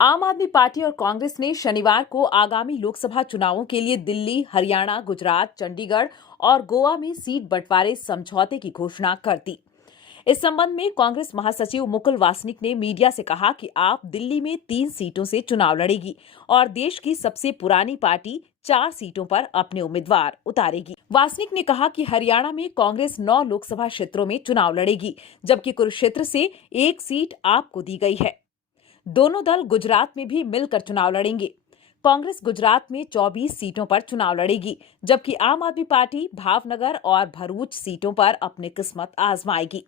आम आदमी पार्टी और कांग्रेस ने शनिवार को आगामी लोकसभा चुनावों के लिए दिल्ली, हरियाणा, गुजरात, चंडीगढ़ और गोवा में सीट बंटवारे समझौते की घोषणा कर दी। इस संबंध में कांग्रेस महासचिव मुकुल वासनिक ने मीडिया से कहा कि आप दिल्ली में 3 सीटों से चुनाव लड़ेगी और देश की सबसे पुरानी पार्टी 4 सीटों पर अपने उम्मीदवार उतारेगी। वासनिक ने कहा कि हरियाणा में कांग्रेस 9 लोकसभा क्षेत्रों में चुनाव लड़ेगी, जबकि कुरुक्षेत्र से 1 सीट आपको दी गई है। दोनों दल गुजरात में भी मिलकर चुनाव लड़ेंगे। कांग्रेस गुजरात में 24 सीटों पर चुनाव लड़ेगी, जबकि आम आदमी पार्टी भावनगर और भरूच सीटों पर अपनी किस्मत आजमाएगी।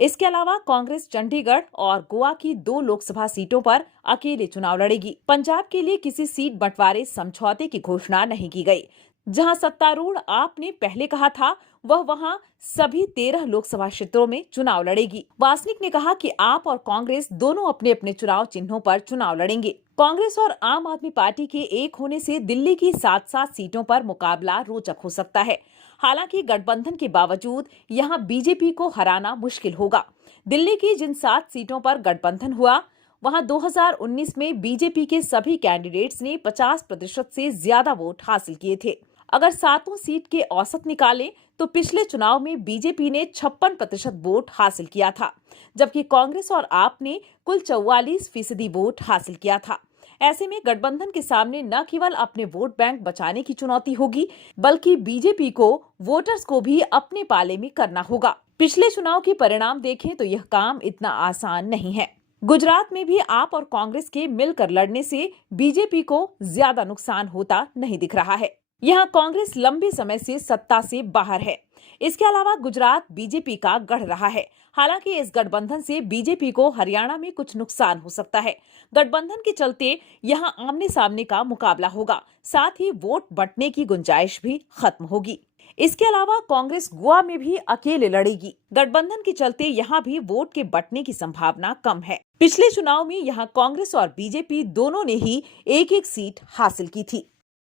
इसके अलावा कांग्रेस चंडीगढ़ और गोवा की 2 लोकसभा सीटों पर अकेले चुनाव लड़ेगी। पंजाब के लिए किसी सीट बंटवारे समझौते की घोषणा नहीं की गई। जहां सत्तारूढ़ आपने पहले कहा था, वह वहां सभी 13 लोकसभा क्षेत्रों में चुनाव लड़ेगी। वासनिक ने कहा कि आप और कांग्रेस दोनों अपने अपने चुनाव चिन्हों पर चुनाव लड़ेंगे। कांग्रेस और आम आदमी पार्टी के एक होने से दिल्ली की 7-7 सीटों पर मुकाबला रोचक हो सकता है। हालांकि गठबंधन के बावजूद यहां बीजेपी को हराना मुश्किल होगा। दिल्ली की जिन 7 सीटों पर गठबंधन हुआ, वहां 2019 में बीजेपी के सभी कैंडिडेट्स ने 50% से ज्यादा वोट हासिल किए थे। अगर 7 सीट के औसत निकालें तो पिछले चुनाव में बीजेपी ने 56% वोट हासिल किया था, जबकि कांग्रेस और आप ने कुल 44% वोट हासिल किया था। ऐसे में गठबंधन के सामने न केवल अपने वोट बैंक बचाने की चुनौती होगी, बल्कि बीजेपी को वोटर्स को भी अपने पाले में करना होगा। पिछले चुनाव के परिणाम देखें तो यह काम इतना आसान नहीं है। गुजरात में भी आप और कांग्रेस के मिलकर लड़ने से बीजेपी को ज्यादा नुकसान होता नहीं दिख रहा है। यहाँ कांग्रेस लंबे समय से सत्ता से बाहर है। इसके अलावा गुजरात बीजेपी का गढ़ रहा है। हालांकि इस गठबंधन से बीजेपी को हरियाणा में कुछ नुकसान हो सकता है। गठबंधन के चलते यहाँ आमने सामने का मुकाबला होगा, साथ ही वोट बंटने की गुंजाइश भी खत्म होगी। इसके अलावा कांग्रेस गोवा में भी अकेले लड़ेगी। गठबंधन के चलते यहाँ भी वोट के बंटने की संभावना कम है। पिछले चुनाव में यहाँ कांग्रेस और बीजेपी दोनों ने ही एक-एक सीट हासिल की थी।